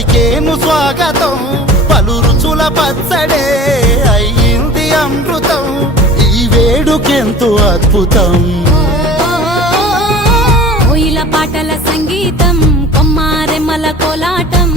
పలికేము స్వాగతం పలు రుచుల పచ్చడే అయ్యింది అమృతం ఈ వేడుకెంతో అద్భుతం కోయిల పాటల సంగీతం కొమ్మారెమ్మల కోలాటం